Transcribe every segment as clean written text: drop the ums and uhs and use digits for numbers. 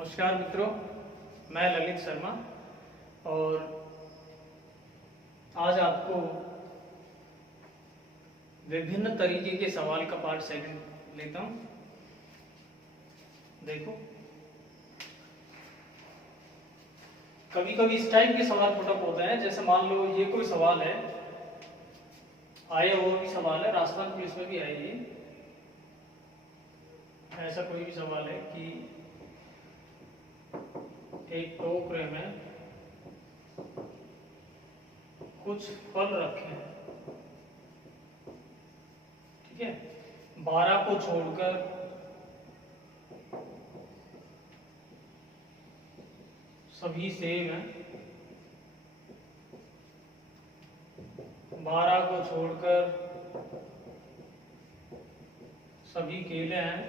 नमस्कार मित्रों, मैं ललित शर्मा और आज आपको विभिन्न तरीके के सवाल का पार्ट सेकंड लेता हूं। देखो, कभी कभी इस टाइप के सवाल पुटअप होते हैं, जैसे मान लो ये कोई सवाल है, आया वो भी सवाल है, राजस्थान पुलिस में भी आई है। ऐसा कोई भी सवाल है कि एक टोकरे में कुछ फल रखे हैं, ठीक है, 12 को छोड़कर सभी सेब हैं, 12 को छोड़कर सभी केले हैं,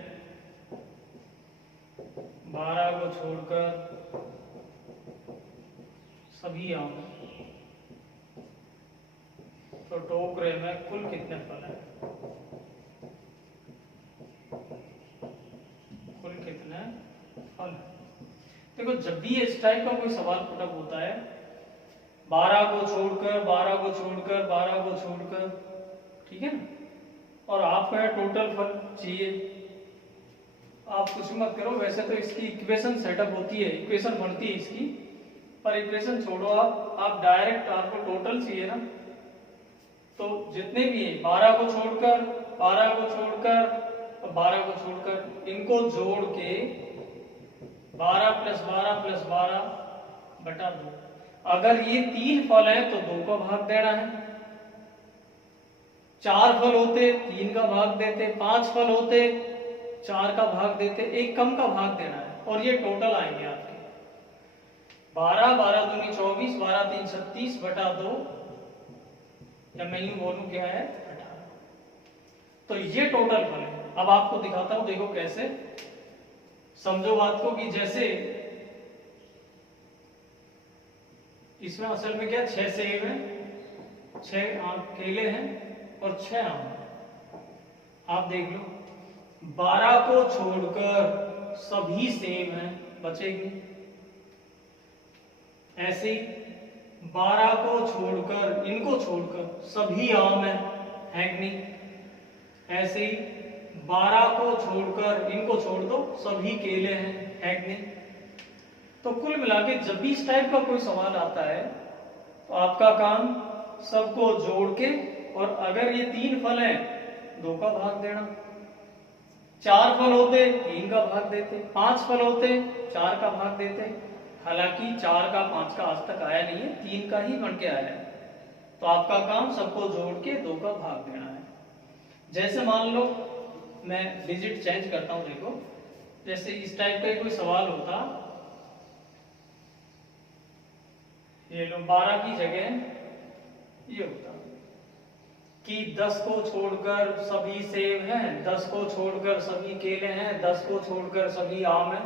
12 को छोड़कर सभी आम हैं। तो टोकरे में कुल कितने फल हैं? कुल कितने फल हैं? देखो, जब भी इस टाइप का कोई सवाल पुटअप होता है, 12 को छोड़कर 12 को छोड़कर 12 को छोड़कर, ठीक है ना, और आपको यहाँ टोटल फल चाहिए। आप कुछ मत करो, वैसे तो इसकी इक्वेशन सेटअप होती है, इक्वेशन बनती है इसकी, पर इक्वेशन छोड़ो, आप डायरेक्ट, आपको टोटल चाहिए ना, तो जितने भी है 12 को छोड़कर 12 को छोड़कर और 12 को छोड़कर, इनको जोड़ के 12 + 12 + 12 बटा 2। अगर ये 3 फल है तो 2 का भाग देना है, 4 फल होते 3 का भाग देते, 5 फल होते 4 का भाग देते, एक कम का भाग देना है, और ये टोटल आएंगे आपके 12, 12 दूनी 24, 12 3 36 बटा 2, या मैं यूं बोलूं क्या है 18। तो ये टोटल फल है। अब आपको दिखाता हूं, देखो कैसे समझो बात को, कि जैसे इसमें असल में क्या 6 सेब हैं, 6 आम केले हैं और 6 आम हैं। आप देख लो, 12 को छोड़कर सभी सेब हैं, बचेंगे। ऐसे ही 12 को छोड़कर, इनको छोड़कर सभी आम है कि नहीं। ऐसे ही 12 को छोड़कर, इनको छोड़ दो, सभी केले हैं कि नहीं। तो कुल मिला के जब भी इस टाइप का कोई सवाल आता है, तो आपका काम सबको जोड़ के, और अगर ये 3 फल हैं 2 का भाग देना, 4 फल होते 3 का भाग देते, 5 फल होते 4 का भाग देते। हालांकि 4 का 5 का आज तक आया नहीं है, 3 का ही बन के आया है, तो आपका काम सबको जोड़ के 2 का भाग देना है। जैसे मान लो मैं डिजिट चेंज करता हूं, देखो जैसे इस टाइप का कोई सवाल होता, ये लो 12 की जगह ये होता कि 10 को छोड़कर सभी सेब हैं, 10 को छोड़कर सभी केले हैं, 10 को छोड़कर सभी आम हैं,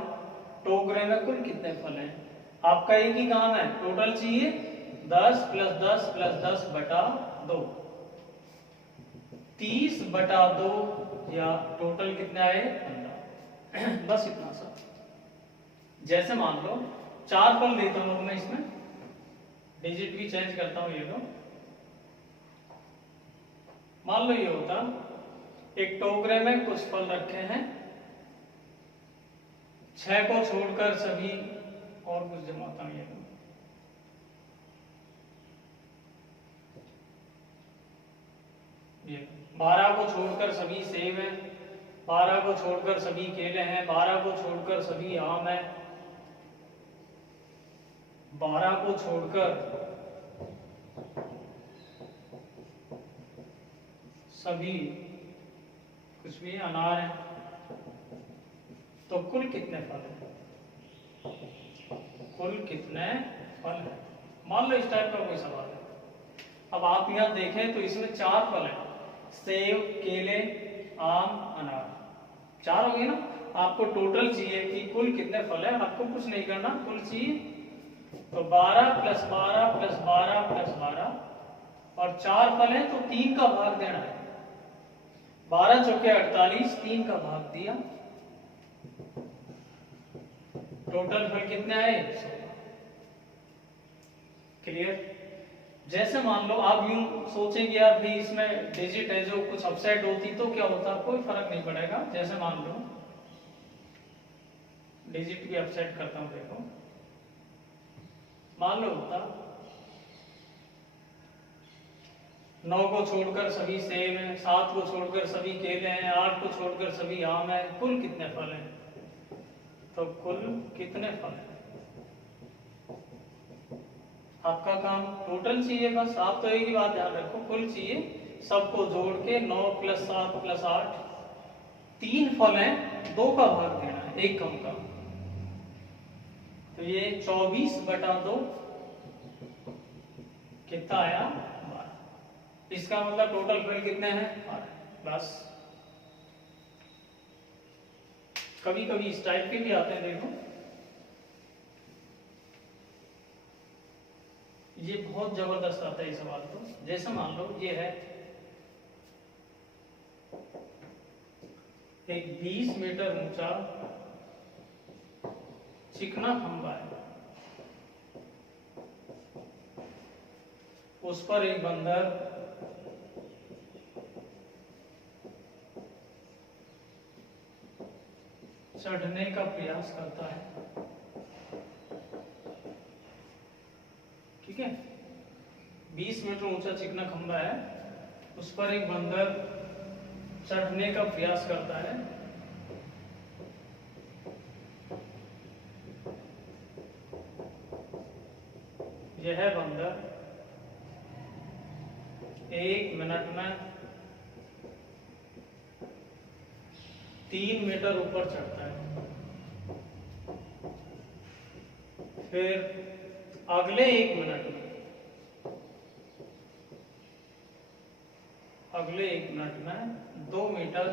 टोकरे में कुल कितने फल हैं? आपका एक ही काम है, टोटल चाहिए 10 + 10 + 10 बटा 2, 30 बटा 2, या टोटल कितने आए 15। बस इतना सा। जैसे मान लो 4 फल लेता हूं मैं, इसमें डिजिट भी चेंज करता हूं, ये लो, मान लो ये होता, एक टोकरे में कुछ फल रखे हैं, 6 को छोड़कर सभी, और कुछ जमाता हूं, ये 12 को छोड़कर सभी सेब हैं, 12 को छोड़कर सभी केले हैं, 12 को छोड़कर सभी आम हैं, 12 को छोड़कर सभी कुछ भी अनार हैं, तो कुल कितने फल हैं? कुल कितने फल हैं? मान लो इस टाइप का कोई सवाल है। अब आप यहां देखें तो इसमें 4 फल हैं, सेब, केले, आम, अनार, 4 हो गए ना। आपको टोटल चाहिए कि कुल कितने फल हैं, आपको कुछ नहीं करना, कुल चाहिए। तो 12 + 12 + 12 + 12, और 4 फल हैं तो 3 का भाग देना है, 12 × 48, 3 का भाग दिया, टोटल फल कितने आए? 16। क्लियर? जैसे मान लो आप यूं सोचेंगे यार भाई इसमें डिजिट है जो कुछ अपसेट होती तो क्या होता, कोई फर्क नहीं पड़ेगा। जैसे मान लो डिजिट भी अपसेट करता हूं, देखो मान लो होता 9 को छोड़कर सभी सेब हैं, 7 को छोड़कर सभी केले हैं, 8 को छोड़कर सभी आम है, कुल कितने फल हैं? तो कुल कितने फल हैं? आपका काम टोटल चाहिए, बस आप तो एक ही बात ध्यान रखो, कुल चाहिए। सबको जोड़ के 9 + 7 + 8 3 फल हैं, 2 का भाग देना है, 1 कम का। तो ये 24/2 कितना आया? 12। इसका मतलब टोटल फल कितने हैं? 12। बस कभी कभी इस टाइप के भी आते हैं, देखो ये बहुत जबरदस्त आता है ये सवाल। तो जैसे मान लो ये है एक 20 मीटर ऊंचा चिकना खंबा है, उस पर एक बंदर चढ़ने का प्रयास करता है। ठीक है, 20 मीटर ऊंचा चिकना खंबा है, उस पर एक बंदर चढ़ने का प्रयास करता है। यह बंदर 1 मिनट में 3 मीटर ऊपर चढ़ता है। फिर अगले 1 मिनट में 2 मीटर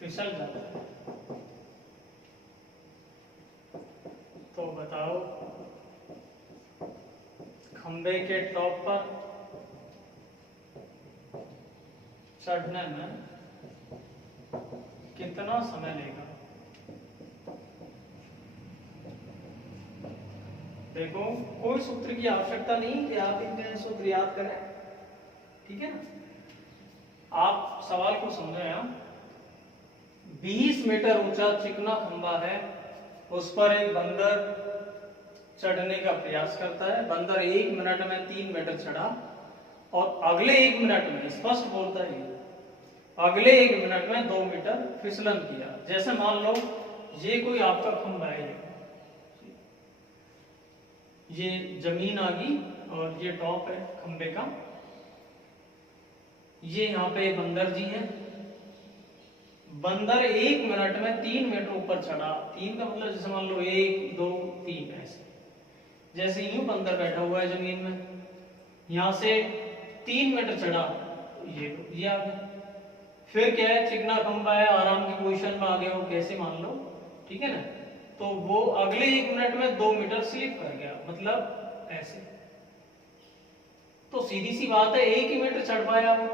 फिसल जाता है। तो बताओ खंबे के टॉप पर चढ़ने में कितना समय लेगा? देखो कोई सूत्र की आवश्यकता नहीं कि आप इतने सूत्र याद करें, ठीक है ना। आप सवाल को समझो यहाँ, 20 मीटर ऊंचा चिकना खंबा है, उस पर एक बंदर चढ़ने का प्रयास करता है। बंदर 1 मिनट में 3 मीटर चढ़ा और अगले 1 मिनट में, स्पष्ट बोलता है, अगले 1 मिनट में 2 मीटर फिसलन किया। जैसे मान लो ये कोई आपका खंबा है, ये जमीन आ गई और ये टॉप है खंबे का। ये यहाँ पे बंदर जी हैं, बंदर 1 मिनट में 3 मीटर ऊपर चढ़ा। 3 का मतलब जैसे मान लो 1 2 3 ऐसे। जैसे यूं बंदर बैठा हुआ है जमीन में, यहां से 3 मीटर चढ़ा, ये आ गया। फिर क्या है, चिकना खंबा है, आराम की पोजीशन में आ गया हो, कैसे मान लो, ठीक है ना। तो वो अगले 1 मिनट में 2 मीटर स्लिप कर गया, मतलब ऐसे। तो सीधी सी बात है, 1 ही मीटर चढ़ पाया वो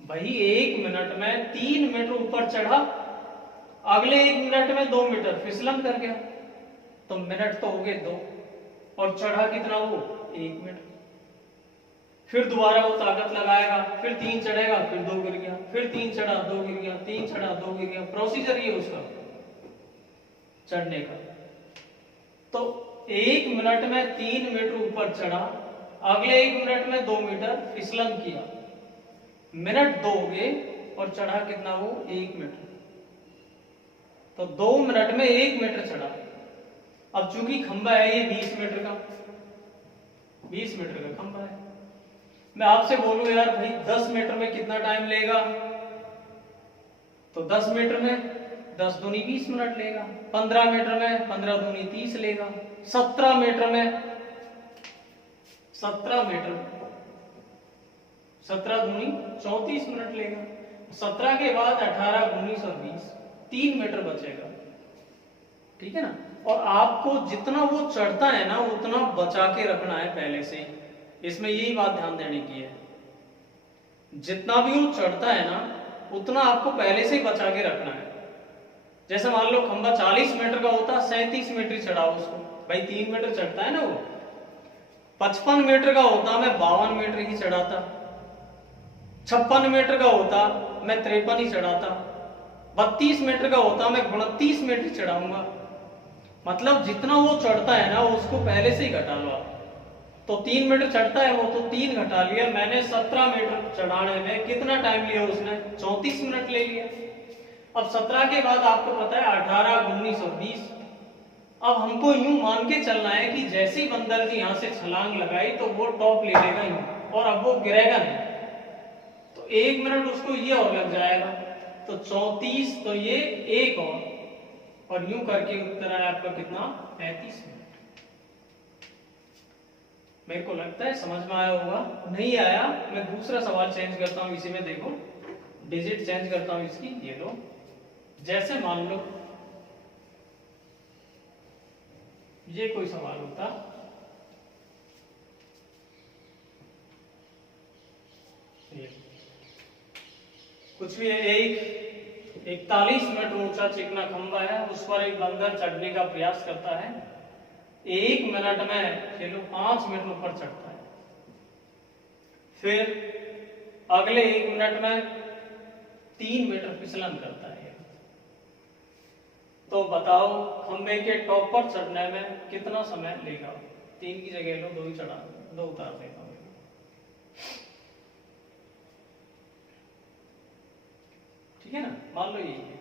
भाई। 1 मिनट में 3 मीटर ऊपर चढ़ा, अगले 1 मिनट में 2 मीटर फिसलन कर गया। तो मिनट तो हो गए 2, और चढ़ा कितना वो? 1 मीटर। फिर दोबारा वो ताकत लगाएगा, फिर 3 चढ़ेगा, फिर 2 गिर गया, फिर 3 चढ़ा 2 गिर गया, 3 चढ़ा 2 गिर गया। प्रोसीजर ये उसका चढ़ने का। तो 1 मिनट में 3 मीटर ऊपर चढ़ा, अगले 1 मिनट में 2 मीटर फिसलन किया, मिनट 2 हो गए, और चढ़ा कितना वो? 1 मीटर। तो 2 मिनट में 1 मीटर चढ़ा। अब चूंकि खंबा है ये 20 मीटर का, 20 मीटर का खंबा है। मैं आपसे बोलूं यार भाई 10 मीटर में कितना टाइम लेगा, तो 10 मीटर में 10 दूनी 20 मिनट लेगा। 15 मीटर में 15 दूनी 30 लेगा। 17 मीटर में 17 मीटर 17 दूनी 34 मिनट लेगा। 17 के बाद 18 19 और 20, 3 मीटर बचेगा, ठीक है ना। और आपको जितना वो चढ़ता है ना, उतना बचा के रखना है पहले से। इसमें यही बात ध्यान देने की है, जितना भी वो चढ़ता है ना, उतना आपको पहले से ही बचा के रखना है। जैसे मान लो खंबा 40 मीटर का होता, 37 मीटर चढ़ाओ उसको, भाई 3 मीटर चढ़ता है ना वो। 55 मीटर का होता, मैं 52 मीटर ही चढ़ाता। 56 मीटर का होता, मैं 53 ही चढ़ाता। 32 मीटर का होता, मैं 29 मीटर चढ़ाऊंगा। मतलब जितना वो चढ़ता है ना उसको पहले से ही घटा लो आप। तो 3 मीटर चढ़ता है वो, तो 3 घटा लिया मैंने। 17 मीटर चढ़ाने में कितना टाइम लिया उसने? 34 मिनट ले लिया। अब 17 के बाद आपको पता है 18, 19 और 20। अब हमको यूं मान के चलना है कि जैसे ही बंदर जी यहां से छलांग लगाई तो वो टॉप ले लेगा यूं, और अब वो गिरेगा नहीं। तो 1 मिनट उसको ये और लग जाएगा, तो 34, तो ये एक और यूं करके उत्तर आया आपका कितना? 35 मिनट। मेरे को लगता है समझ में आया होगा। नहीं आया, मैं दूसरा सवाल चेंज करता हूं इसी में, देखो डिजिट चेंज करता हूं इसकी, ये लो। जैसे मान लो ये कोई सवाल होता, ये कुछ भी है, एक 41 मीटर ऊंचा चिकना खंबा है, उस पर एक बंदर चढ़ने का प्रयास करता है। 1 मिनट में चलो 5 मीटर ऊपर चढ़ता है। फिर अगले 1 मिनट में 3 मीटर फिसलन करता है। तो बताओ खंबे के टॉप पर चढ़ने में कितना समय लेगा? 3 की जगह लो 2 ही चढ़ा, 2 उतार देता हूं। ठीक है ना, मान लो यही है।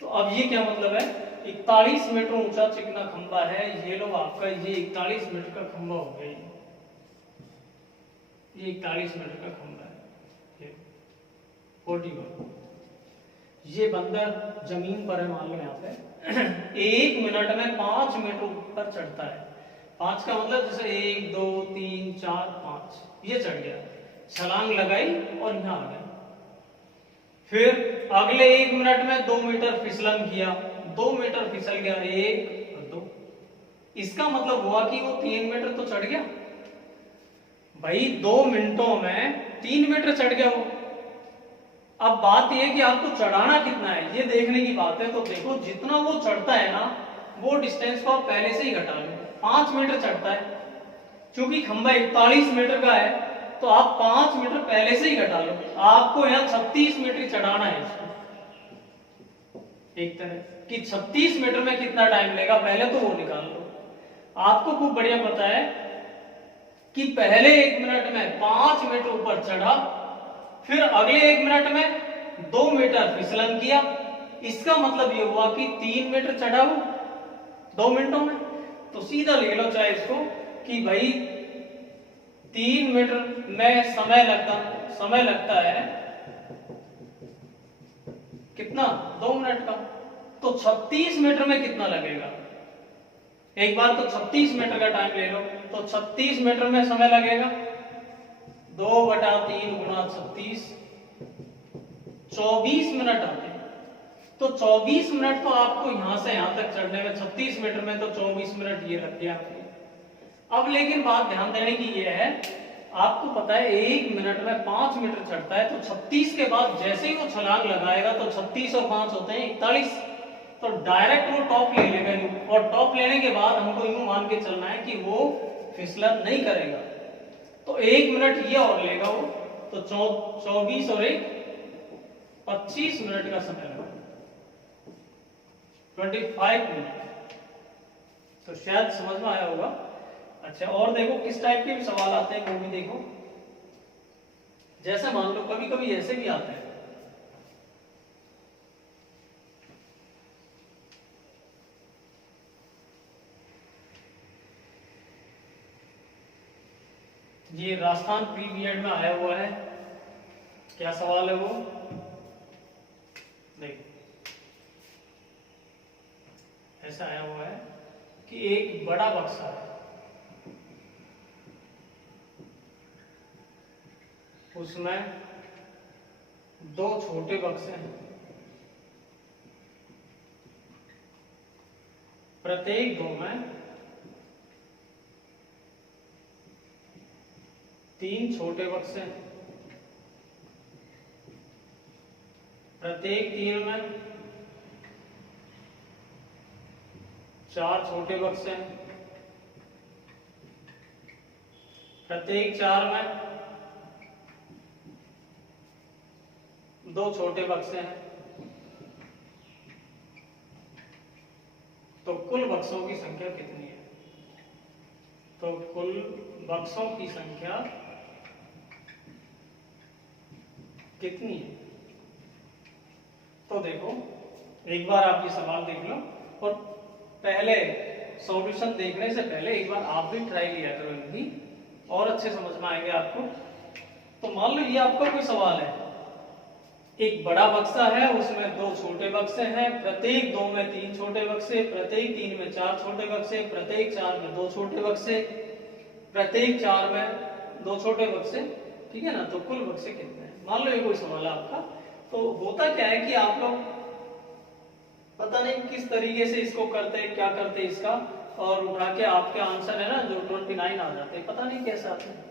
तो अब ये क्या मतलब है? 41 मीटर ऊंचा चिकना खंबा है, ये लो आपका, ये 41 मीटर का खंबा हो गया। ये 41 मीटर का खंबा है, ये 41। ये बंदर जमीन पर है, मान लो यहाँ पे 1 मिनट में 5 मीटर ऊपर चढ़ता है। 5 का मतलब जैसे 1, 2, 3, 4, 5, ये चढ़ गया, छलांग लगाई और यहाँ आ गया। फिर अगले 1 मिनट में 2 मीटर फिसलन किया, 2 मीटर फिसल गया, 1 और 2। इसका मतलब हुआ कि वो 3 मीटर तो चढ़ गया भाई। 2 मिनटों में 3 मीटर चढ़ गया वो। अब बात यह कि आपको चढ़ाना कितना है ये देखने की बात है। तो देखो जितना वो चढ़ता है ना, वो डिस्टेंस को आप पहले से ही घटा लो। 5 मीटर चढ़ता है, क्योंकि खंबा 41 मीटर का है, तो आप 5 मीटर पहले से ही घटा लो। आपको यहाँ 36 मीटर चढ़ाना है इसको। एक तरह कि 36 मीटर में कितना टाइम लेगा, पहले तो वो निकाल लो। आपको खूब बढ़िया पता है कि पहले 1 मिनट में 5 मीटर ऊपर चढ़ा, फिर अगले 1 मिनट में 2 मीटर फिसलन किया। इसका मतलब ये हुआ कि 3 मीटर चढ़ा वो 2 मिनटों में। तो सीधा ले लो चाहे इसको कि भाई 3 मीटर में समय लगता है कितना? 2 मिनट का। तो 36 मीटर में कितना लगेगा? एक बार तो 36 मीटर का टाइम ले लो, तो 36 मीटर में समय लगेगा 2/3 गुणा 36, 24 मिनट आते हैं। तो 24 मिनट तो आपको यहां से यहां तक चढ़ने में, 36 मीटर में तो 24 मिनट ये लग गया आपको। अब लेकिन बात ध्यान देने की ये है, आपको पता है 1 मिनट में 5 मीटर चढ़ता है, तो 36 के बाद जैसे ही वो छलांग लगाएगा तो 36 और 5 होते हैं 41। तो डायरेक्ट वो टॉप ले लेगा यूं, और टॉप लेने के बाद हमको यूं मान के चलना है कि वो फिसलन नहीं करेगा। तो 1 मिनट ये और लेगा वो, तो 24 और 1 25 मिनट का समय लगा, 25 मिनट। तो शायद समझ में आया होगा। अच्छा, और देखो किस टाइप के भी सवाल आते हैं वो भी देखो। जैसे मान लो कभी कभी ऐसे भी आते हैं, ये राजस्थान प्री बीएड में आया हुआ है। क्या सवाल है वो? देखो ऐसा आया हुआ है कि एक बड़ा बक्सा है, उसमें 2 छोटे बक्से हैं, प्रत्येक 2 में 3 छोटे बक्से हैं, प्रत्येक 3 में 4 छोटे बक्से हैं, प्रत्येक 4 में 2 छोटे बक्से हैं, तो कुल बक्सों की संख्या कितनी है? तो कुल बक्सों की संख्या कितनी है? तो देखो एक बार आप ये सवाल देख लो, और पहले सॉल्यूशन देखने से पहले एक बार आप भी ट्राई किया करो, इनकी और अच्छे समझ में आएंगे आपको। तो मान लो ये आपका कोई सवाल है, एक बड़ा बक्सा है, उसमें 2 छोटे बक्से हैं, प्रत्येक 2 में 3 छोटे बक्से, प्रत्येक 3 में 4 छोटे बक्से, प्रत्येक 4 में 2 छोटे बक्से, प्रत्येक 4 में 2 छोटे बक्से, ठीक है ना? तो कुल बक्से कितने हैं? मान लो ये कोई सवाल है आपका। तो होता क्या है कि आप लोग पता नहीं किस तरीके से इसको करते हैं, क्या करते हैं इसका, और उठा के आपके आंसर है ना जो 29 आ जाते हैं, पता नहीं कैसे आते हैं।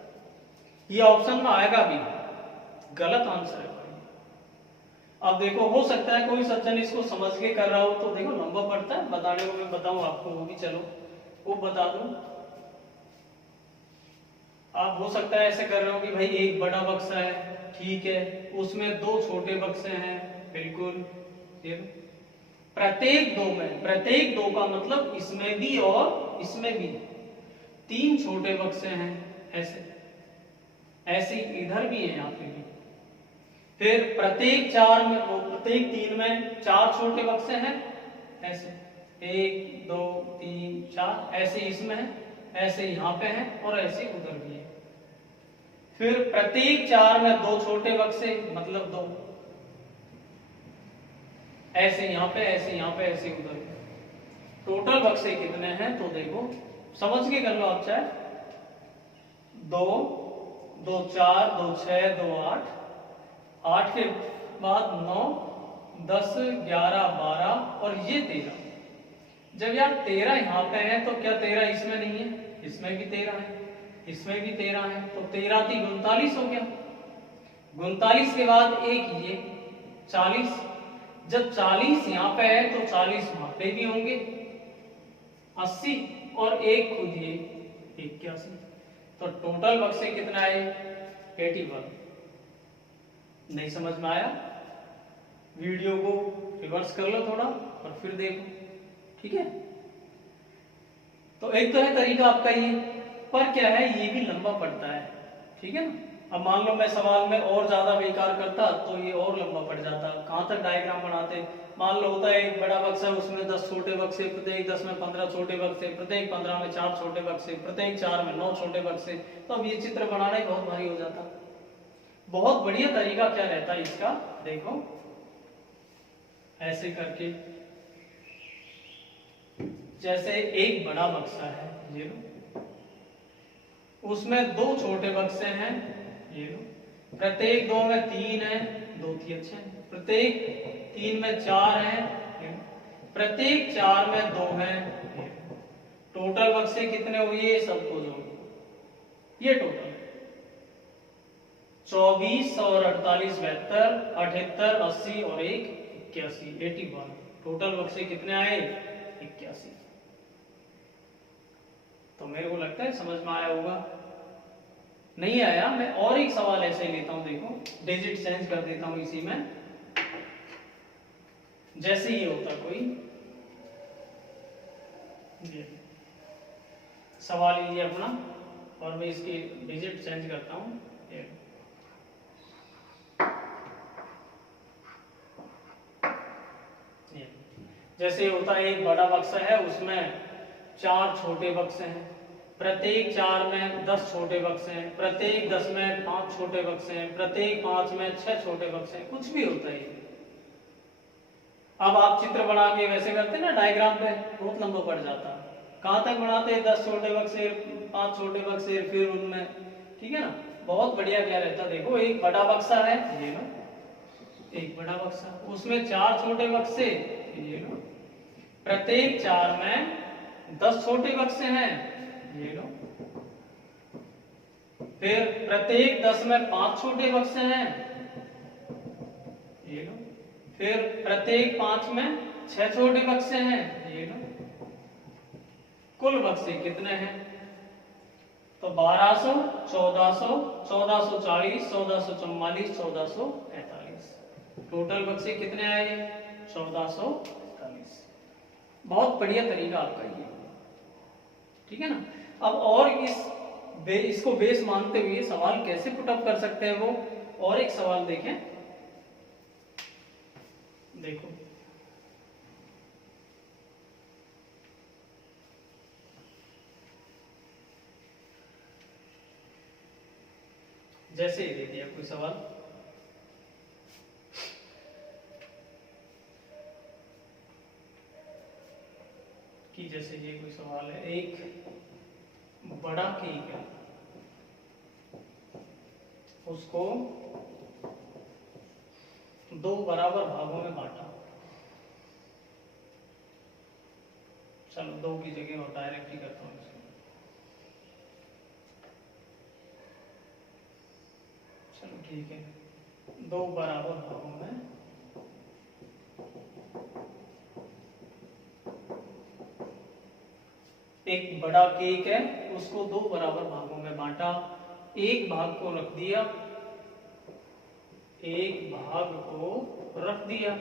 ये ऑप्शन में आएगा भी, गलत आंसर है। अब देखो हो सकता है कोई सज्जन इसको समझ के कर रहा हो, तो देखो लंबा पड़ता है बताने को, मैं बताऊं आपको वो भी, चलो वो बता दूं। आप हो सकता है ऐसे कर रहे हो कि भाई एक बड़ा बक्सा है, ठीक है, उसमें 2 छोटे बक्से हैं, बिल्कुल, प्रत्येक 2 में, प्रत्येक 2 का मतलब इसमें भी और इसमें भी 3 छोटे बक्से हैं, ऐसे ऐसे इधर भी है, यहाँ पे भी। फिर प्रत्येक 4 में, प्रत्येक 3 में 4 छोटे बक्से हैं, ऐसे 1 2 3 4, ऐसे इसमें है, ऐसे यहाँ पे है, और ऐसे उधर भी है। फिर प्रत्येक 4 में 2 छोटे बक्से, मतलब 2, ऐसे यहाँ पे, ऐसे यहाँ पे, ऐसे उधर। टोटल बक्से कितने हैं? तो देखो समझ के कर लो आप, चाहे 2 2 4 2 6 2 8, 8 के बाद 9 10 11 12 और ये 13। जब यार 13 यहाँ पे है तो क्या 13 इसमें नहीं है? इसमें भी 13 है, इसमें भी 13 है, तो 13 3 39 हो गया। 39 के बाद एक ये 40, जब 40 यहाँ पे है तो 40 वहां पे भी होंगे, 80, और एक खुद ये 81। तो टोटल बक्से कितना है? 81। नहीं समझ में आया? वीडियो को रिवर्स कर लो थोड़ा और फिर देखो, ठीक है? तो एक तो है तरीका आपका ये, पर क्या है ये भी लंबा पड़ता है, ठीक है ना? अब मान लो मैं सवाल में और ज्यादा बेकार करता तो ये और लंबा पड़ जाता। कहां तक डायग्राम बनाते? मान लो होता है एक बड़ा बक्सा, उसमें 10 छोटे बक्से, प्रत्येक 10 में 15 छोटे बक्से, प्रत्येक 15 में 4 छोटे बक्से, प्रत्येक 4 में 9 छोटे बक्से, तो अब ये चित्र बनाना ही बहुत भारी हो जाता। बहुत बढ़िया तरीका क्या रहता है इसका, देखो ऐसे करके, जैसे एक बड़ा बक्सा है, ये लो, उसमें 2 छोटे बक्से हैं, ये लो, प्रत्येक 2 में 3 है, 2 3 अच्छे हैं, प्रत्येक 3 में 4 है, प्रत्येक 4 में 2 है। टोटल बक्से कितने हुए? सबको जोड़ो, ये टोटल 24 और 48 72 78 80 और 1 81, 81। टोटल बक्से कितने आए? 81। तो मेरे को लगता है समझ में आया होगा। नहीं आया? मैं और एक सवाल ऐसे ही लेता हूं, देखो डिजिट चेंज कर देता हूं इसी में। जैसे ये होता कोई सवाल लीजिए अपना, और मैं इसकी डिजिट चेंज करता हूं। जैसे होता है एक बड़ा बक्सा है, उसमें 4 छोटे बक्से हैं, प्रत्येक 4 में 10 छोटे बक्से हैं, प्रत्येक 10 में 5 छोटे बक्से हैं, प्रत्येक 5 में 6 छोटे बक्से हैं, कुछ भी होता है। अब आप चित्र बना के वैसे करते ना डायग्राम पे, बहुत लंबा पड़ जाता। कहां तक बनाते हैं? 10 छोटे बक्से, 5 छोटे बक्से, फिर उनमें, ठीक है ना? बहुत बढ़िया क्या रहता, देखो एक बड़ा बक्सा है, ये लो, एक बड़ा बक्सा, उसमें 4 छोटे बक्से, ये लो, प्रत्येक 4 में 10 छोटे बक्से हैं, ये लो, फिर प्रत्येक 10 में 5 छोटे बक्से हैं, ये लो, फिर प्रत्येक 5 में 6 छोटे बक्से हैं, ये लो, कुल बक्से कितने हैं? तो 1200, 1400, 1440, 1444, 1445। टोटल बक्से कितने आए? 1445। बहुत बढ़िया तरीका आपका ये, ठीक है ना। अब और इसको बेस मानते हुए सवाल कैसे पुटअप कर सकते हैं वो, और एक सवाल देखें। देखो जैसे ही दे दिया कोई सवाल, कि जैसे ये कोई सवाल है, एक बड़ा केक है, उसको 2 बराबर भागों में बांटा। चलो 2 की जगह और डायरेक्ट ही करता हूँ इसको। चलो ठीक है, 2 बराबर भागों में एक बड़ा केक है, उसको 2 बराबर भागों में बांटा। एक भाग को रख दिया, एक भाग को रख दिया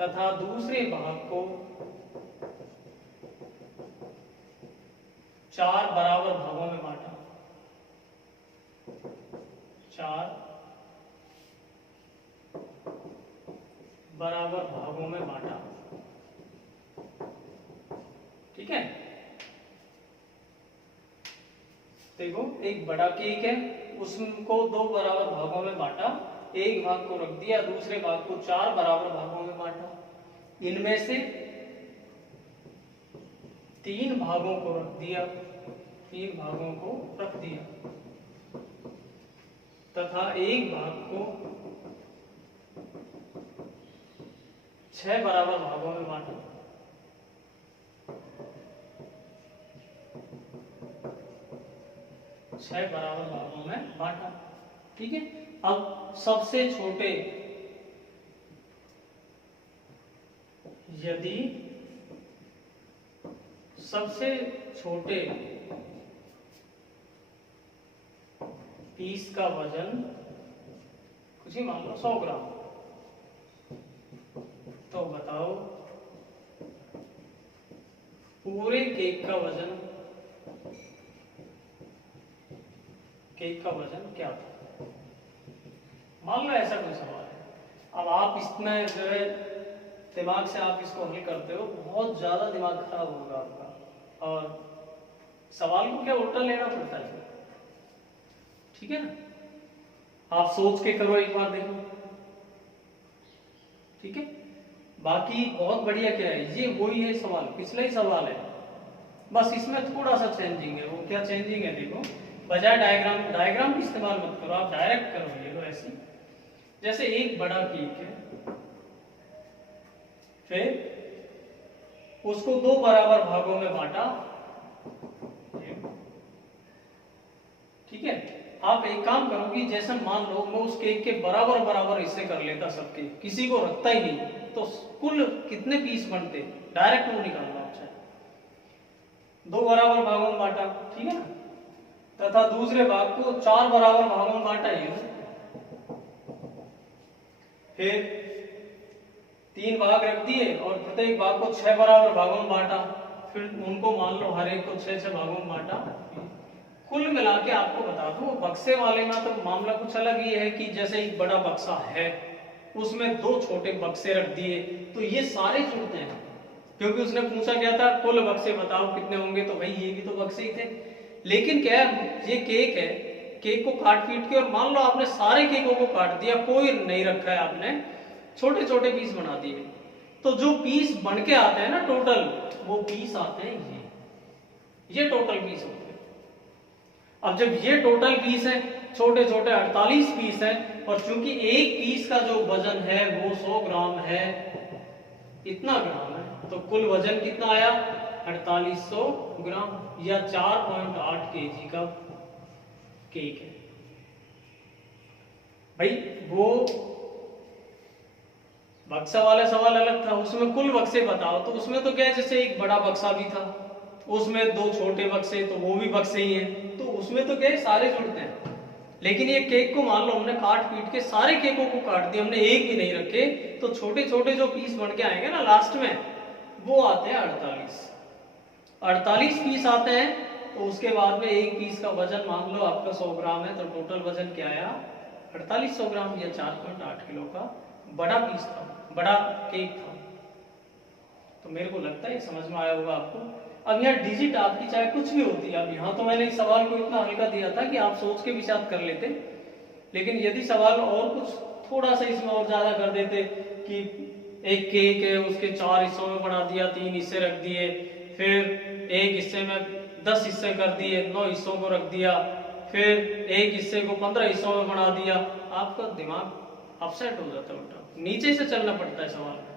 तथा दूसरे भाग को 4 बराबर भागों में बांटा। 4 बराबर भागों में बांटा, ठीक है। देखो एक बड़ा केक है, उसको 2 बराबर भागों में बांटा, एक भाग को रख दिया, दूसरे भाग को 4 बराबर भागों में बांटा। इनमें से 3 भागों को रख दिया, 3 भागों को रख दिया तथा एक भाग को 6 बराबर भागों में बांटा। छह बराबर भागों में बांटा, ठीक है। अब सबसे छोटे, यदि सबसे छोटे पीस का वजन कुछ ही मान लो 100 ग्राम, तो बताओ पूरे केक का वजन क्या था? मान लो ऐसा कोई सवाल है। अब आप इसमें जो है दिमाग से आप इसको हल करते हो, बहुत ज्यादा दिमाग खराब होगा आपका, और सवाल को क्या उल्टा लेना पड़ता है, ठीक है ना। आप सोच के करो, एक बार देखो, ठीक है। बाकी बहुत बढ़िया क्या है, ये वही है सवाल, पिछला ही सवाल है, बस इसमें थोड़ा सा चेंजिंग है। वो क्या चेंजिंग है देखो, बजाय डायग्राम की इस्तेमाल मत करो, आप डायरेक्ट करो ये लो ऐसे। जैसे एक बड़ा केक है, फिर उसको 2 बराबर भागों में बांटा, ठीक है। आप एक काम करो कि जैसे मान लो मैं उस केक के बराबर बराबर हिस्से कर लेता सबके, किसी को रखता ही नहीं, तो कुल कितने पीस बनते, डायरेक्ट वो निकालना अच्छा। 2 बराबर भागों में बांटा, ठीक है ना, तथा दूसरे भाग को 4 बराबर भागों में बांटा। ये फिर 3 भाग रख दिए और प्रत्येक भाग को 6 बराबर भागों में बांटा, फिर उनको मान लो हर एक को 6 भागों में बांटा। कुल मिला के आपको बता दूं, बक्से वाले में तो मामला कुछ अलग ही है कि जैसे एक बड़ा बक्सा है, उसमें 2 छोटे बक्से रख दिए, तो ये सारे जुड़ते हैं, क्योंकि उसने पूछा क्या था, कुल बक्से बताओ कितने होंगे, तो भाई ये भी तो बक्से ही थे। लेकिन क्या है, ये केक है, केक को काट पीट के, और मान लो आपने सारे केकों को काट दिया, कोई नहीं रखा है, आपने छोटे छोटे पीस बना दिए, तो जो पीस बन के आते हैं ना टोटल, वो पीस आते हैं ये टोटल पीस होते हैं। अब जब ये टोटल पीस है, छोटे छोटे 48 पीस है, और चूंकि एक पीस का जो वजन है वो 100 ग्राम है, इतना ग्राम है, तो कुल वजन कितना आया, 4800 ग्राम, या 4.8 केजी का केक है। भाई वो बक्सा वाला सवाल अलग था, उसमें कुल बक्से बताओ, तो उसमें तो क्या है, जैसे एक बड़ा बक्सा भी था, उसमें दो छोटे बक्से, तो वो भी बक्से ही हैं, तो उसमें तो क्या है सारे जुड़ते हैं। लेकिन ये केक को मान लो हमने काट पीट के सारे केकों को काट दिया, हमने एक भी नहीं रखे, तो छोटे छोटे जो पीस बन के आएंगे ना लास्ट में, वो आते हैं 48 पीस आते हैं। तो उसके बाद में एक पीस का वजन मान लो आपका 100 ग्राम है, तो टोटल वजन क्या आया 4800 ग्राम या 4.8 किलो का बड़ा पीस था, बड़ा केक था। तो मेरे को लगता है समझ में आया होगा आपको। अब यहाँ डिजिट आपकी चाहे कुछ भी होती है, अब यहाँ तो मैंने इस सवाल को इतना हल्का दिया था कि आप सोच के भी शायद कर लेते, लेकिन यदि सवाल और कुछ थोड़ा सा इसमें और ज्यादा कर देते कि एक केक है उसके 4 हिस्सों में बना दिया, 3 हिस्से रख दिए, फिर एक हिस्से में 10 हिस्से कर दिए, 9 हिस्सों को रख दिया, फिर एक हिस्से को 15 हिस्सों में बना दिया, आपका दिमाग अपसेट हो जाता है, उल्टा नीचे से चलना पड़ता है सवाल में।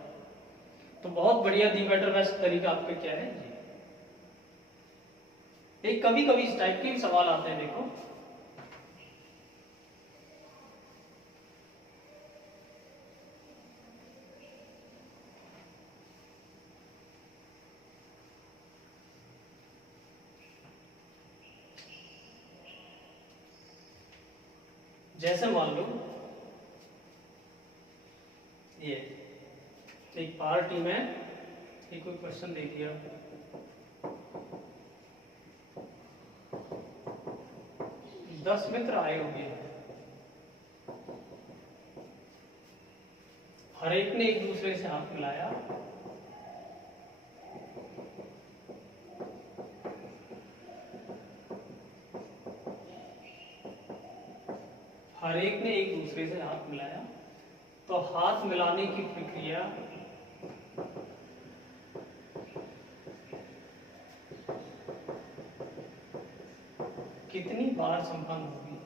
तो बहुत बढ़िया दी बेटर बेस्ट तरीका आपका क्या है जी। एक कभी कभी इस टाइप के भी सवाल आते हैं, देखो जैसे मान लो ये एक पार्टी में एक कोई क्वेश्चन दे दिया, दस मित्र आए होंगे, हर एक ने एक दूसरे से हाथ मिलाया, हर एक ने एक दूसरे से हाथ मिलाया, तो हाथ मिलाने की प्रक्रिया कितनी बार संपन्न होगी।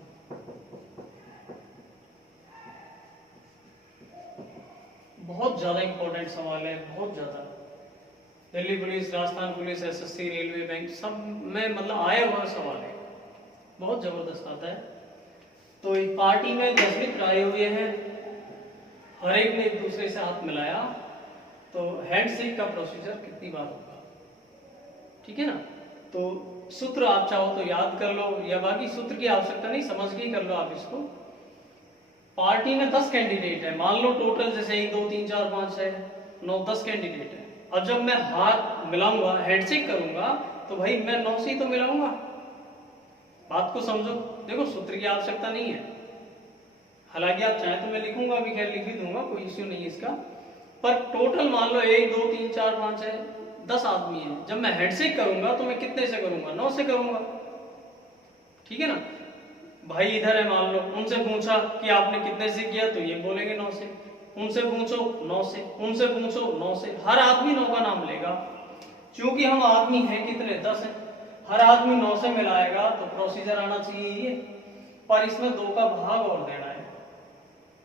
बहुत ज्यादा इंपॉर्टेंट सवाल है, बहुत ज्यादा। Delhi police, Rajasthan police, SSC, railway, bank सब में मतलब आया हुआ सवाल है, बहुत जबरदस्त आता है। तो एक पार्टी में 10 मित्र आए हुए हैं, हर एक ने एक दूसरे से हाथ मिलाया, तो हैंडशेक का प्रोसीजर कितनी बार होगा, ठीक है ना। तो सूत्र आप चाहो तो याद कर लो, या बाकी सूत्र की आवश्यकता नहीं, समझ के ही कर लो आप इसको। पार्टी में 10 कैंडिडेट है, मान लो टोटल जैसे 1 2 3 4 5 6 9 10 कैंडिडेट है। अब जब मैं हाथ मिलाऊंगा, हैंडशेक करूंगा, तो भाई मैं 9 से ही तो मिलाऊंगा। बात को समझो, देखो सूत्र की आवश्यकता नहीं है, हालांकि आप चाहें तो मैं लिखूंगा भी, खैर लिख भी दूंगा, कोई इश्यू नहीं है इसका। पर टोटल मान लो 1 2 3 4 5 6 10 आदमी है, जब मैं हैंडशेक करूंगा तो मैं कितने से करूंगा, 9 से करूंगा, ठीक है ना। भाई इधर है मान लो, उनसे पूछा कि आपने कितने से किया, तो ये बोलेंगे 9 से, उनसे पूछो 9 से, उनसे पूछो 9 से, हर आदमी 9 का नाम लेगा। क्योंकि हम आदमी हैं कितने, 10 हैं, हर आदमी 9 से मिलाएगा, तो प्रोसीजर आना चाहिए ये। पर इसमें 2 का भाग और देना है।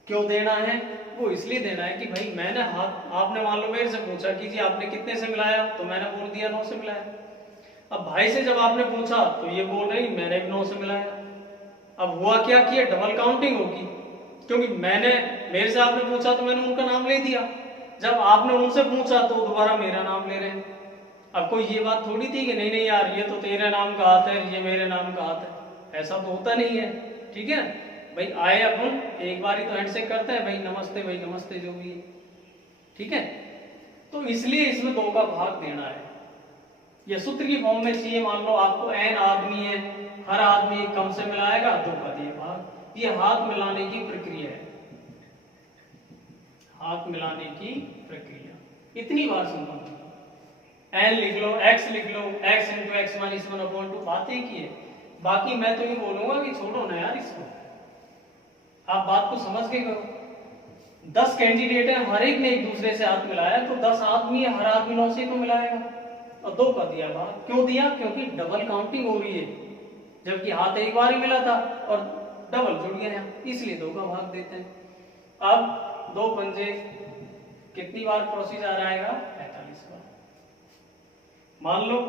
क्यों देना है, वो इसलिए देना है कि भाई मैंने हाथ, आपने मान लो मेरे से पूछा कि जी आपने कितने से मिलाया, तो मैंने बोल दिया 9 से मिलाया। अब भाई से जब आपने पूछा तो ये बोल रही मैंने भी 9 से मिलाया। अब हुआ क्या कि डबल काउंटिंग होगी, क्योंकि मैंने, मेरे से आपने पूछा तो मैंने उनका नाम ले दिया, जब आपने उनसे पूछा तो दोबारा मेरा नाम ले रहे हैं। अब कोई ये बात थोड़ी थी कि नहीं नहीं यार ये तो तेरे नाम का हाथ है, ये मेरे नाम का हाथ है, ऐसा तो होता नहीं है, ठीक है। भाई आए अपन एक बार ही तो हैंडशेक करते हैं, भाई नमस्ते, भाई नमस्ते, जो भी है, ठीक है। तो इसलिए इसमें 2 का भाग देना है। ये सूत्र की फॉर्म में चाहिए, मान लो आपको n आदमी है, हर आदमी कम से मिलाएगा, 2 का दिए भाग। ये हाथ मिलाने की प्रक्रिया है, हाथ मिलाने की प्रक्रिया इतनी बार संपन्न। n लिख लो, x लिख लो, x × x - 1/2, बातें की है। बाकी मैं तो ये बोलूंगा कि छोड़ो ना यार इसको, आप बात को समझ के करो। 10 कैंडिडेट है, हर एक ने एक दूसरे से हाथ मिलाया, तो 10 आदमी है, हर आदमी 9 से तो मिलाएगा, और 2 का दिया भाग। क्यों दिया, क्योंकि डबल काउंटिंग हो रही है, जबकि हाथ एक बार ही मिला था और डबल जुड़ गया, इसलिए 2 का भाग देते हैं। अब 2 पंजे कितनी बार प्रोसीजर आएगा, 45 बार। मान लो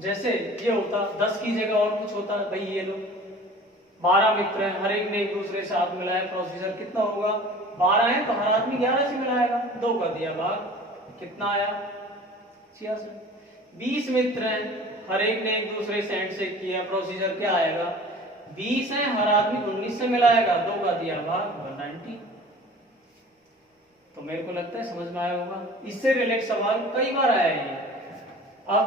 जैसे ये होता, 10 की जगह और कुछ होता, भाई ये लो 12 मित्र हैं, हर एक ने एक दूसरे से हाथ मिलाया, प्रोसीजर कितना होगा, 12 है तो हर आदमी 11 से मिलाएगा, 2 का दिया भाग, कितना आया 66। 20 मित्र हैं, हर एक ने एक दूसरे से हैंडशेक किया, प्रोसीजर क्या आएगा, 20 है हर आदमी 19 से मिलाएगा, 2 का दिया भाग 190। तो मेरे को लगता है समझ में आया होगा। इससे रिलेटेड सवाल कई बार आया है ये। अब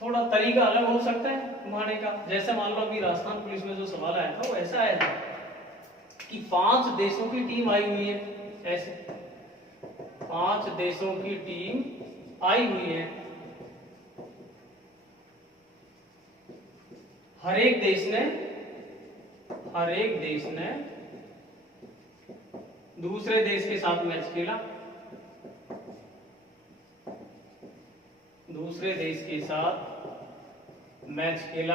थोड़ा तरीका अलग हो सकता है घुमाने का। जैसे मान लो अभी राजस्थान पुलिस में जो सवाल आया था वो ऐसा आया था कि 5 देशों की टीम आई हुई है, ऐसे 5 देशों की टीम आई हुई है, हर एक देश ने दूसरे देश के साथ मैच खेला, दूसरे देश के साथ मैच खेला,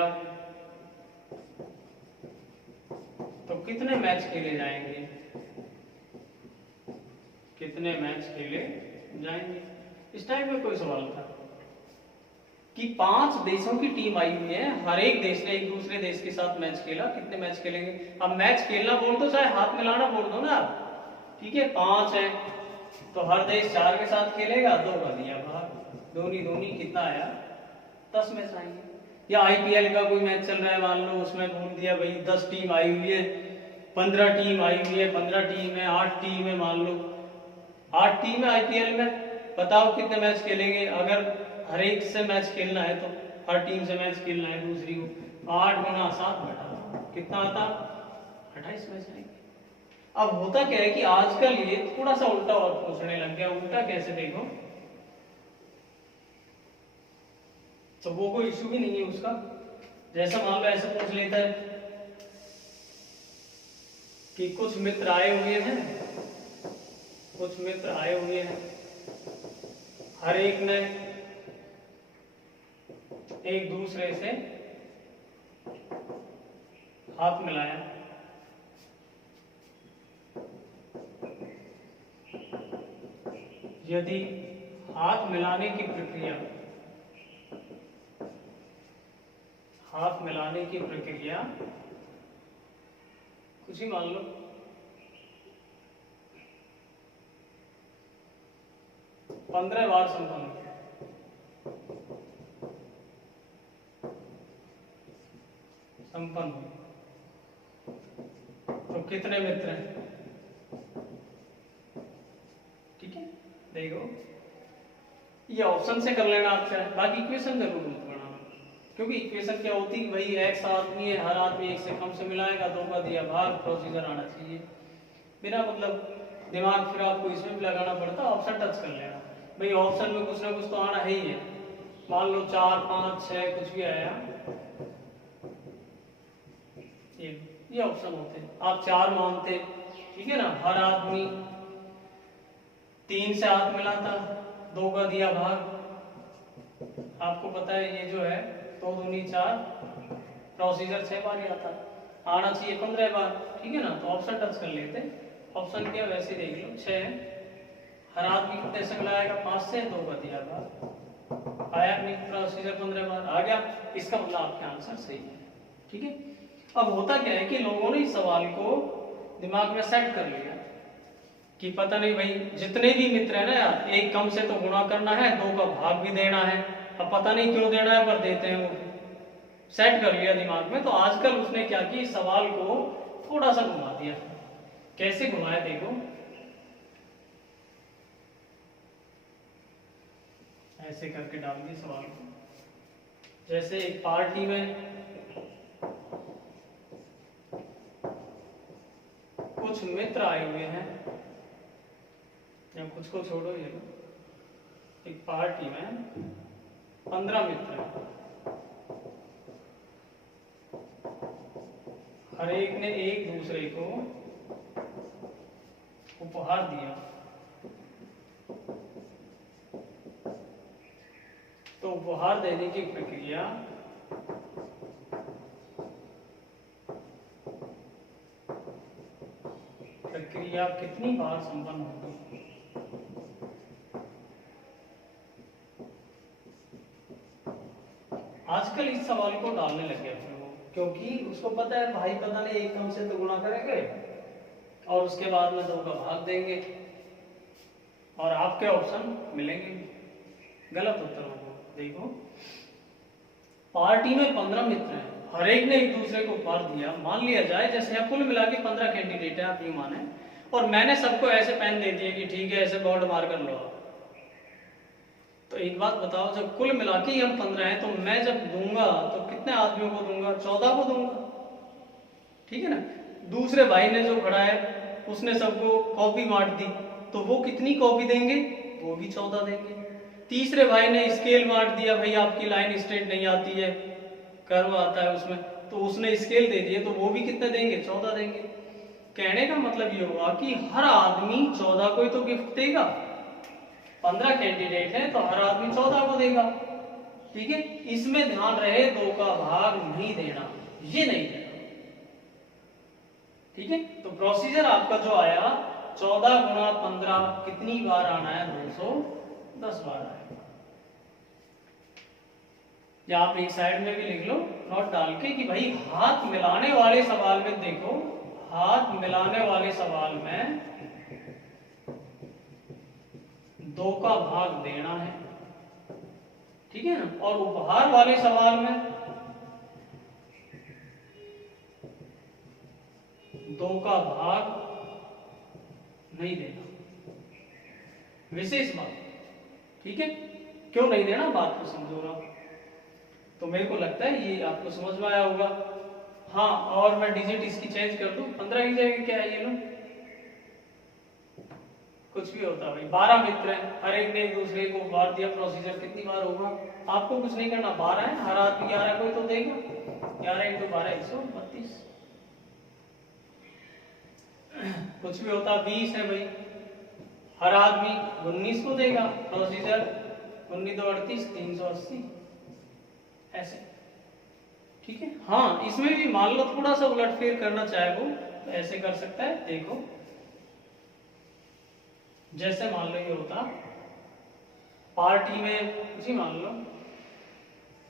तो कितने मैच खेले जाएंगे, कितने मैच खेले जाएंगे। इस टाइप में कोई सवाल था कि 5 देशों की टीम आई हुई है, हर एक देश ने एक दूसरे देश के साथ मैच खेला, कितने मैच खेलेंगे। अब मैच खेलना बोल दो चाहे हाथ मिलाना बोल दो ना आप, ठीक है। 5 है तो हर देश 4 के साथ खेलेगा, 2 का दिया भाग, दोनी कितना आया 10 मैच आएंगे। या आईपीएल का कोई मैच चल रहा है मान लो, उसमें बोल दिया भाई 10 टीम आई हुई है, 15 टीम आई हुई है, 15 टीम है, 8 टीम है, मान लो 8 टीम है आईपीएल में, बताओ कितने मैच खेलेंगे। अगर हर एक से मैच खेलना है तो हर टीम से मैच खेलना है दूसरी को, 8 गुना 7 घटा कितना आता 28 मैच आएंगे। अब होता क्या है कि आजकल ये थोड़ा सा उल्टा और पूछने लग गया। उल्टा कैसे देखो, तो वो कोई इशू भी नहीं है उसका। जैसा मान लो ऐसे पूछ लेता है कि कुछ मित्र आए हुए हैं, कुछ मित्र आए हुए हैं, हर एक ने एक दूसरे से हाथ मिलाया, यदि हाथ मिलाने की प्रक्रिया, हाथ मिलाने की प्रक्रिया कुछ ही मान लो 15 बार संपन्न हुई, तो कितने मित्र हैं, ठीक है। देखो ये ऑप्शन से कर लेना आपसे, बाकी इक्वेशन जरूर मत बनाना, क्योंकि इक्वेशन क्या होती है भाई, एक्स आदमी है, हर आदमी एक से कम से मिलाएगा, 2 का दिया भाग, प्रोसीजर आना चाहिए। बिना मतलब दिमाग फिर आपको इसमें भी लगाना पड़ता, ऑप्शन टच कर लेना भाई। ऑप्शन में कुछ ना कुछ तो आना है ही है। मान लो 4, 5, 6 कुछ भी आया, ये ऑप्शन होते हैं। आप 4 मानते, ठीक है ना, हर आदमी 3 से हाथ मिलाता, 2 का दिया भाग, आपको पता है ये जो है 2 दूनी 4, प्रोसीजर 6 बार ही आता, आना चाहिए 15 बार, ठीक है ना। तो ऑप्शन टच कर लेते, ऑप्शन क्या वैसे देख लो, 6 है, हर आदमी कितने से मिलाएगा 5 से, 2 का दिया भाग, आया नहीं, प्रोसीजर 15 बार आ गया, इसका मतलब आपका आंसर सही है, ठीक है। अब होता क्या है कि लोगों ने इस सवाल को दिमाग में सेट कर लिया कि पता नहीं भाई जितने भी मित्र है ना यार, एक कम से तो गुणा करना है, 2 का भाग भी देना है। अब पता नहीं क्यों देना है पर देते हैं, वो सेट कर लिया दिमाग में। तो आजकल उसने क्या किया, इस सवाल को थोड़ा सा घुमा दिया। कैसे घुमाया देखो, ऐसे करके डाल दिए सवाल को। जैसे एक पार्टी में कुछ मित्र आए हुए हैं, या कुछ को छोड़ो, ये एक पार्टी में 15 मित्र हैं, हर एक ने एक दूसरे को उपहार दिया, तो उपहार देने की प्रक्रिया कितनी बार संपन्न होगी। आजकल इस सवाल को डालने लग गया फिर वो, क्योंकि उसको पता है भाई पता नहीं एक कम से तो गुणा करेंगे और उसके बाद में 2 का भाग देंगे और आपके ऑप्शन मिलेंगे। गलत उत्तर होगा। देखो, पार्टी में 15 मित्र हैं, हर एक ने एक दूसरे को उपहार दिया। मान लिया जाए जैसे यहाँ कुल मिला के 15 कैंडिडेट है, आप ये माने, और मैंने सबको ऐसे पेन दे दिए कि ठीक है ऐसे बोर्ड मार कर लो आप। तो एक बात बताओ, जब कुल मिला के हम 15 हैं तो मैं जब दूंगा तो कितने आदमियों को दूंगा? 14 को दूंगा, ठीक है ना। दूसरे भाई ने जो खड़ा है उसने सबको कॉपी बांट दी, तो वो कितनी कॉपी देंगे? वो भी 14 देंगे। तीसरे भाई ने स्केल बांट दिया, भाई आपकी लाइन स्ट्रेट नहीं आती है, कर्व आता है उसमें, तो उसने स्केल दे दिए, तो वो भी कितने देंगे? 14 देंगे। कहने का मतलब ये हुआ कि हर आदमी 14 को ही तो गिफ्ट देगा। 15 कैंडिडेट है तो हर आदमी 14 को देगा, ठीक है। इसमें ध्यान रहे 2 का भाग नहीं देना, ये नहीं देना, ठीक है। तो प्रोसीजर आपका जो आया 14 गुणा 15 कितनी बार आना है? 210 बार आएगा। या आप एक साइड में भी लिख लो नोट डाल के कि भाई हाथ मिलाने वाले सवाल में, देखो हाथ मिलाने वाले सवाल में 2 का भाग देना है, ठीक है ना। और उपहार वाले सवाल में 2 का भाग नहीं देना। विशेष बात, ठीक है। क्यों नहीं देना, बात को समझो ना। तो मेरे को लगता है ये आपको समझ में आया होगा। हाँ, और मैं डिजिट इसकी चेंज कर दूं, 15 की जगह क्या है ये लो, कुछ भी होता है भाई। 12 मित्र हैं, हर एक ने एक दूसरे को उपहार दिया। प्रोसीजर कितनी बार होगा? आपको कुछ नहीं करना, 12 है, हर आदमी 11 को ही तो देगा। 11 × 12 132। कुछ भी होता 20 है भाई, हर आदमी 19 को देगा। प्रोसीजर 19 2 38 380, ऐसे, ठीक है। हाँ, इसमें भी मान लो थोड़ा सा उलटफेर करना चाहे वो तो ऐसे कर सकता है। देखो, जैसे मान लो ये होता पार्टी में जी, मान लो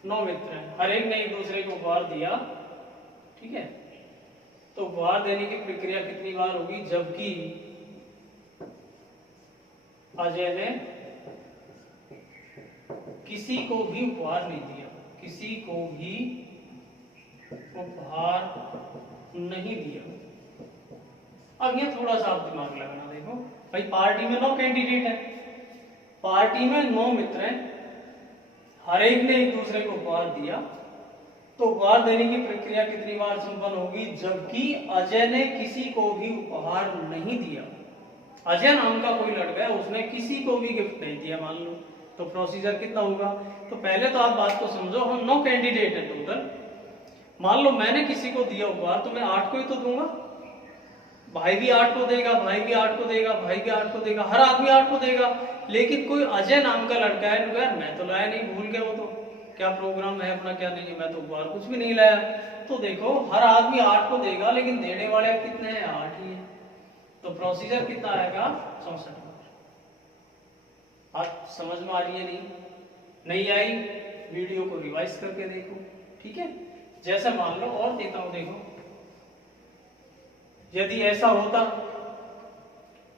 9 मित्र हैं, हर एक ने एक दूसरे को उपहार दिया, ठीक है। तो उपहार देने की प्रक्रिया कितनी बार होगी? जबकि अजय ने किसी को भी उपहार नहीं दिया, किसी को भी उपहार नहीं दिया। अब ये थोड़ा सा आप दिमाग लगाना। देखो भाई, पार्टी में 9 कैंडिडेट है, पार्टी में 9 मित्र हैं, हर एक ने एक दूसरे को उपहार दिया। तो उपहार देने की प्रक्रिया कितनी बार संपन्न होगी? जबकि अजय ने किसी को भी उपहार नहीं दिया। अजय नाम का कोई लड़का है, उसने किसी को भी गिफ्ट नहीं दिया, मान लो। तो प्रोसीजर कितना होगा? तो पहले तो आप बात को समझो, हम 9 कैंडिडेट है टोटल। मान लो मैंने किसी को दिया उपहार, तो मैं 8 को ही तो दूंगा। भाई भी 8 को देगा, भाई भी 8 को देगा, भाई भी 8 को देगा, हर आदमी 8 को देगा। लेकिन कोई अजय नाम का लड़का है, तो यार मैं तो लाया नहीं, भूल गया, वो तो क्या प्रोग्राम है अपना क्या नहीं है, मैं तो उपहार कुछ भी नहीं लाया। तो देखो हर आदमी 8 को देगा, लेकिन देने वाले कितने हैं? 8 ही है। तो प्रोसीजर कितना आएगा? 64 बार। आप समझ में आ रही है? नहीं आई, वीडियो को रिवाइज करके देखो, ठीक है। जैसे मान लो और देता हूं, देखो यदि ऐसा होता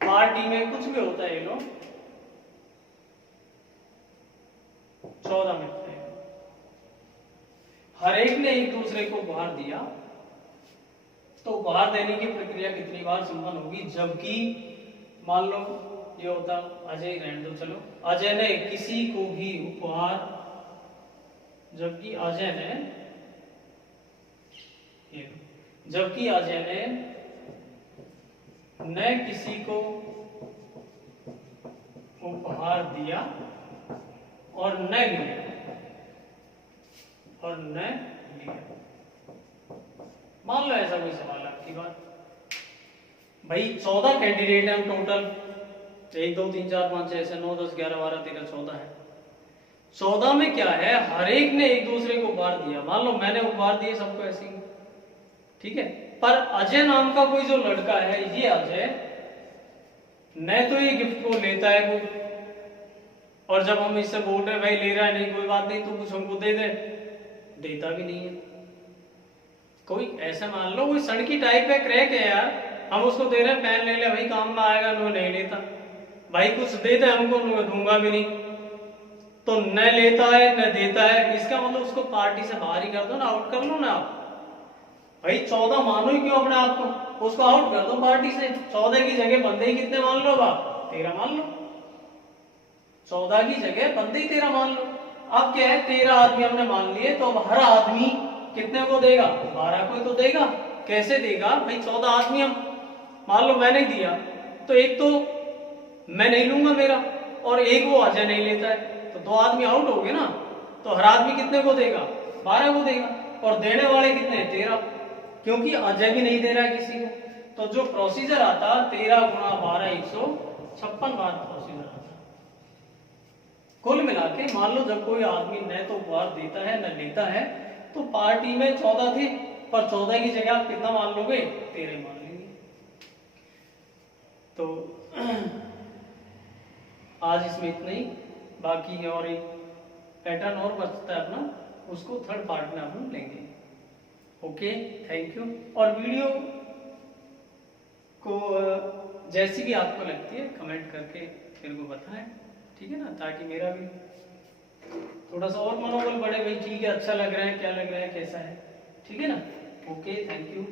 पार्टी में कुछ भी होता है, ये लो 14 मित्र हैं, हर एक ने एक दूसरे को उपहार दिया। तो उपहार देने की प्रक्रिया कितनी बार संपन्न होगी? जबकि मान लो ये होता, अजय रहने दो, चलो, अजय ने किसी को भी उपहार, जबकि अजय ने न किसी को उपहार दिया और न लिया, मान लो ऐसा कोई सवाल है आपकी बात। भाई 14 कैंडिडेट हैं हम टोटल, 1 2 3 4 5 6 7 9 10 11 12 13 14 है। 14 में क्या है? हर एक ने एक दूसरे को उपहार दिया। मान लो मैंने उपहार दिए सबको ऐसे ही, ठीक है। पर अजय नाम का कोई जो लड़का है, ये अजय न तो ये गिफ्ट को लेता है वो, और जब हम इससे बोल रहे भाई ले रहा है, नहीं कोई बात नहीं, तो कुछ हमको दे दे, देता भी नहीं है। कोई ऐसा मान लो कोई सड़की टाइप है, क्रैक है यार, हम उसको दे रहे हैं पेन ले ले भाई काम में आएगा, नो नहीं लेता। भाई कुछ देते हमको, नो दूंगा भी नहीं। तो न लेता है न देता है, इसका मतलब उसको पार्टी से बाहर ही कर दो ना, आउट कर लो ना आप। भाई 14 मानो ही क्यों अपने आप को, उसको आउट कर दो पार्टी से। 14 की जगह बंदे ही कितने मान लो आप, 13 मान लो। 14 की जगह बंदे ही 13 मान लो। अब क्या है, 13 आदमी हमने मान लिए, तो अब हर आदमी कितने को देगा, 12 को ही तो देगा। कैसे देगा भाई, 14 आदमी हम मान लो मैंने दिया, तो एक तो मैं नहीं लूंगा मेरा, और एक वो अजय नहीं लेता है, तो 2 आदमी आउट हो गए ना। तो हर आदमी कितने को देगा, 12 को देगा, और देने वाले कितने, 13, क्योंकि अजय भी नहीं दे रहा है किसी को। तो जो प्रोसीजर आता 13 गुणा 12 156 बार प्रोसीजर आता। कुल मिला के मान लो जब कोई आदमी न तो उपहार देता है न लेता है, तो पार्टी में 14 थे, पर 14 की जगह आप कितना मान लोगे, 13 मान लेंगे। तो आज इसमें इतना ही, बाकी और एक पैटर्न और बचता है अपना, उसको थर्ड पार्ट में हम लेंगे। Okay, thank you. और वीडियो को जैसी भी आपको लगती है कमेंट करके मेरे को बताएं, ठीक है ना, ताकि मेरा भी थोड़ा सा और मनोबल बढ़े। भाई ठीक है, अच्छा लग रहा है, क्या लग रहा है, कैसा है, ठीक है ना। Okay, thank you.